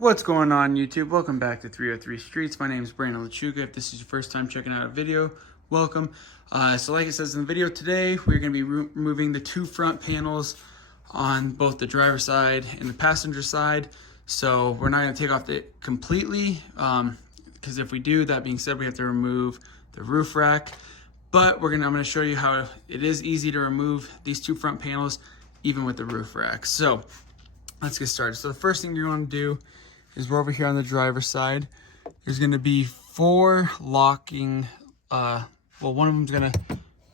What's going on, YouTube? Welcome back to 303 Streets. My name is Brandon Lachuga. If this is your first time checking out a video, welcome. So like it says in the video today, we're going to be removing the two front panels on both the driver's side and the passenger side. So we're not going to take off it completely, because if we do, that being said, we have to remove the roof rack. But I'm going to show you how it is easy to remove these two front panels, even with the roof rack. So let's get started. So the first thing you're going to do is we're over here on the driver's side. There's going to be four locking, one of them's going to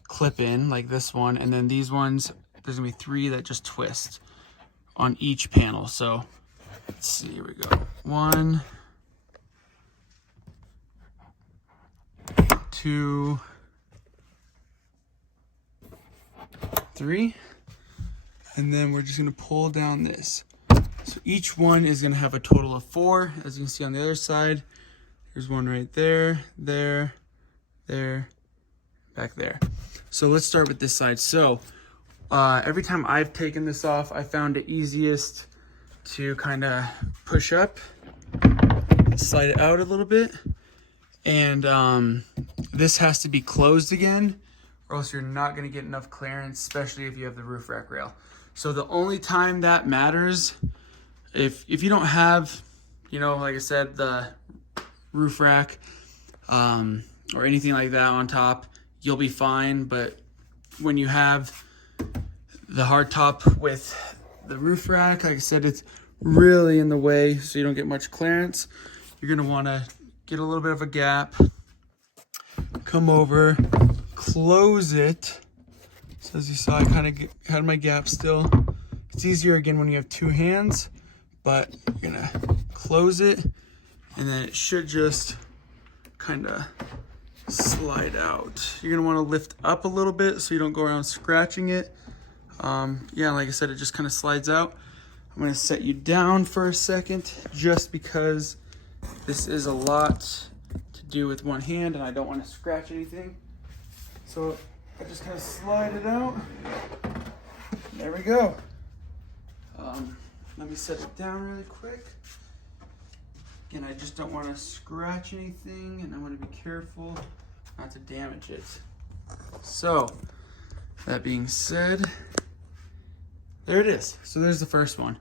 clip in like this one, and then these ones, there's going to be three that just twist on each panel. So let's see, here we go. 1, 2, 3, and then we're just going to pull down this. So each one is going to have a total of 4. As you can see on the other side, there's one right there, there, back there. So let's start with this side. So every time I've taken this off, I found it easiest to kind of push up, slide it out a little bit, and this has to be closed again, or else you're not going to get enough clearance, especially if you have the roof rack rail. So the only time that matters, if you don't have, like I said, the roof rack or anything like that on top, you'll be fine. But when you have the hard top with the roof rack, like I said, it's really in the way, so you don't get much clearance. You're gonna want to get a little bit of a gap, come over, close it. So as you saw, I kind of had my gap still. It's easier again when you have two hands, but you're gonna close it, and then it should just kind of slide out. You're gonna want to lift up a little bit so you don't go around scratching it. Yeah, like I said, it just kind of slides out. I'm gonna set you down for a second, just because this is a lot to do with one hand and I don't want to scratch anything. So I just kind of slide it out. There we go. Let me set it down really quick. Again, I just don't want to scratch anything, and I want to be careful not to damage it. So, that being said, there it is. So there's the first one.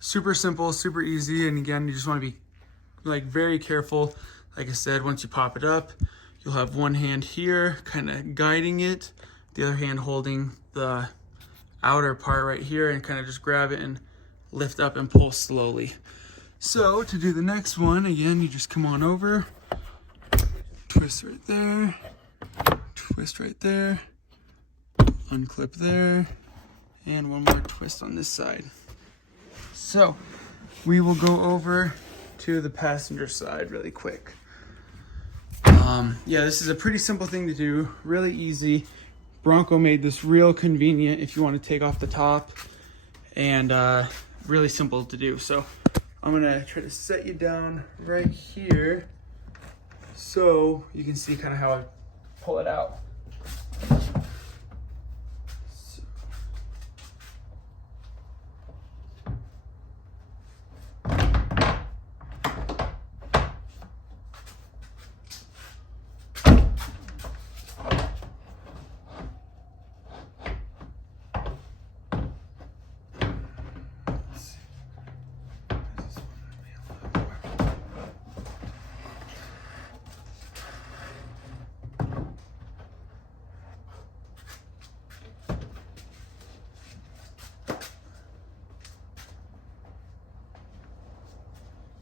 Super simple, super easy, and again, you just want to be very careful. Like I said, once you pop it up, you'll have one hand here kind of guiding it, the other hand holding the outer part right here, and kind of just grab it and lift up and pull slowly. So to do the next one, again, you just come on over, twist right there, twist right there, unclip there, and one more twist on this side. So we will go over to the passenger side really quick. Yeah, this is a pretty simple thing to do, really easy. Bronco made this real convenient if you want to take off the top, and really simple to do. So I'm gonna try to set you down right here so you can see kind of how I pull it out.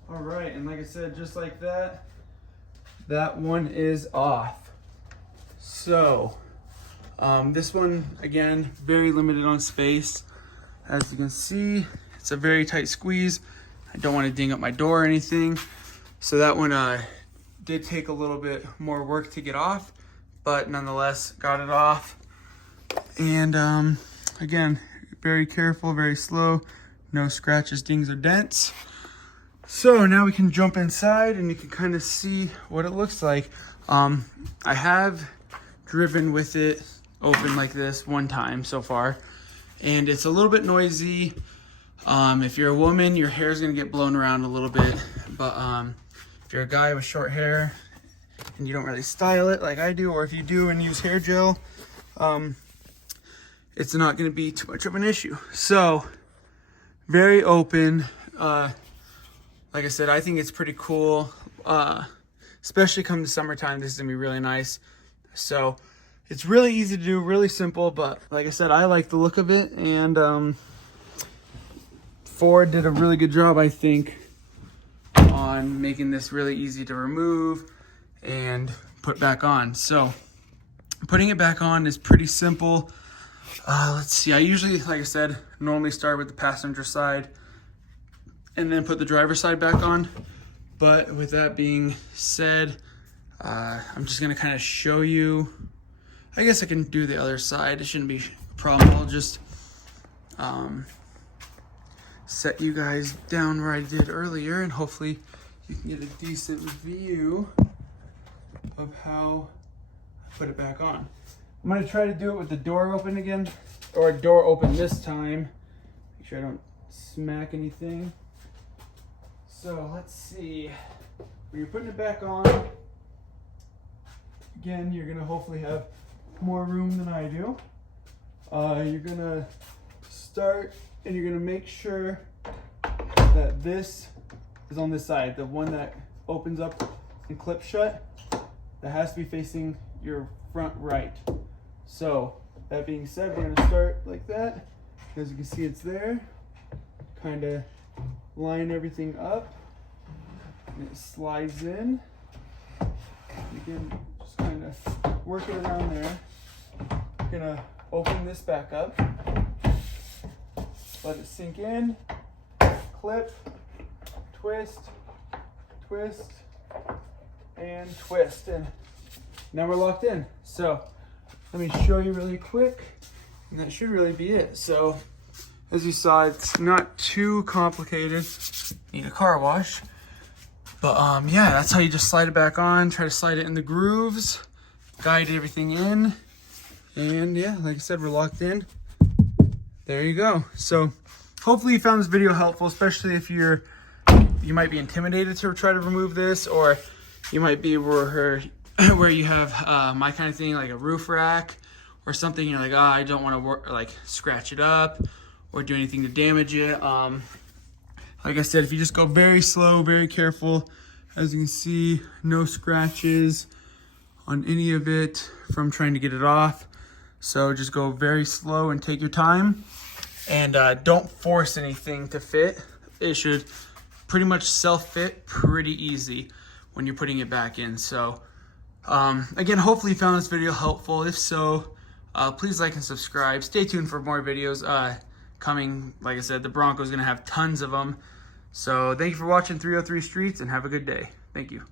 All right, and like I said, just like that, that one is off. So this one, again, very limited on space. As you can see, it's a very tight squeeze. I don't want to ding up my door or anything. So that one did take a little bit more work to get off, but nonetheless got it off. And again, very careful, very slow, no scratches, dings, or dents. So now we can jump inside and you can kind of see what it looks like. I have driven with it open like this one time so far, and it's a little bit noisy. If you're a woman, your hair is gonna get blown around a little bit, but if you're a guy with short hair and you don't really style it like I do, or if you do and use hair gel, it's not gonna be too much of an issue. So, very open. Like I said, I think it's pretty cool, especially come to summertime. This is gonna be really nice. So it's really easy to do, really simple, but like I said, I like the look of it, and Ford did a really good job, I think, on making this really easy to remove and put back on. So putting it back on is pretty simple. Let's see, I usually, like I said, normally start with the passenger side and then put the driver's side back on. But with that being said, I'm just gonna kind of show you. I guess I can do the other side. It shouldn't be a problem. I'll just set you guys down where I did earlier, and hopefully you can get a decent view of how I put it back on. I'm gonna try to do it with the door open again, or door open this time. Make sure I don't smack anything. So let's see, when you're putting it back on, again, you're gonna hopefully have more room than I do. You're gonna start and you're gonna make sure that this is on this side, the one that opens up and clips shut, that has to be facing your front right. So that being said, we're gonna start like that. As you can see, it's there. Kind of line everything up, and it slides in. You can just kind of work it around there. You're gonna open this back up, let it sink in, clip, twist, twist, and twist, and now we're locked in. So let me show you really quick, and that should really be it. So as you saw, it's not too complicated. Need a car wash. But yeah, that's how you just slide it back on. Try to slide it in the grooves, guide everything in. And yeah, like I said, we're locked in. There you go. So hopefully you found this video helpful, especially if you might be intimidated to try to remove this, or you might be where you have my kind of thing, like a roof rack or something. You're like, I don't want to scratch it up or do anything to damage it. Like I said, if you just go very slow, very careful, as you can see, no scratches on any of it from trying to get it off. So just go very slow and take your time, and don't force anything to fit. It should pretty much self-fit pretty easy when you're putting it back in. So again, hopefully you found this video helpful. If so, please like and subscribe. Stay tuned for more videos coming. Like I said, the Bronco is going to have tons of them. So thank you for watching 303 Streets, and have a good day. Thank you.